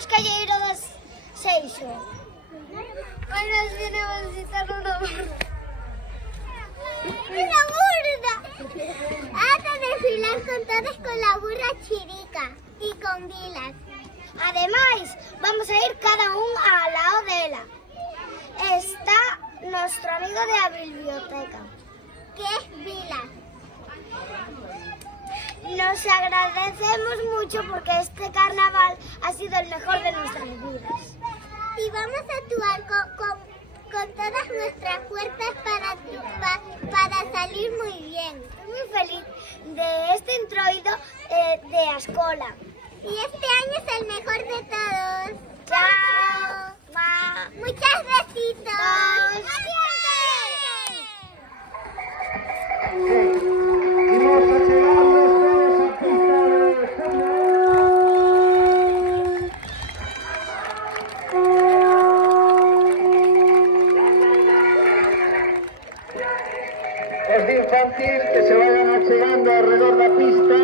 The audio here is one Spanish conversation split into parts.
os calleiro das Seixo. Hoy nos viene a visitar una burda. ¡Una burda! Hasta desfilar con todos con la burra chirica y con vilas. Además, vamos a ir cada uno al lado de ella. Está nuestro amigo de la biblioteca, que es Vilas. Nos agradecemos mucho porque este carnaval ha sido el mejor de nuestras vidas. Y vamos a actuar con todas nuestras fuerzas para salir muy bien. Muy feliz de este introito de la escuela. Y este año es el mejor de todos. ¡Chao! ¡Muchas besitos! Es de infantil que se vayan achegando alrededor da pista.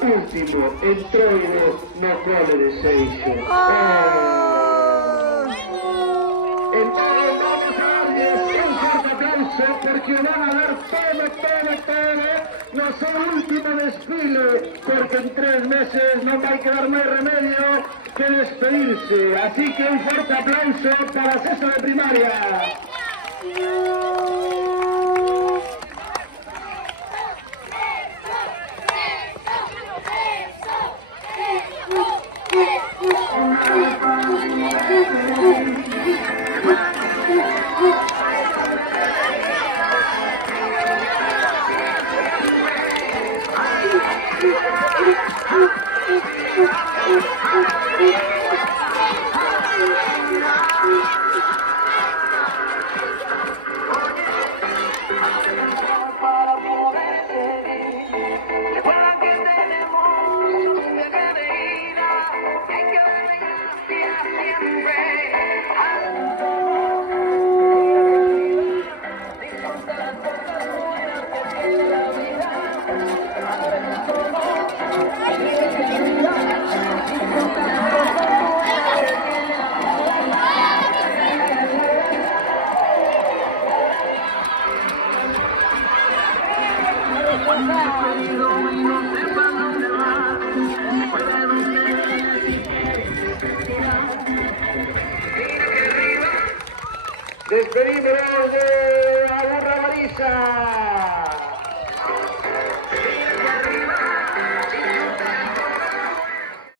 Último entroide no cole de Seixo. gimnasio van a dar todo, no son último desfile, porque en 3 meses no hay que dar más remedio que despedirse. Así que un fuerte aplauso para sexto de primaria. Despedimos de Aburra Marisa.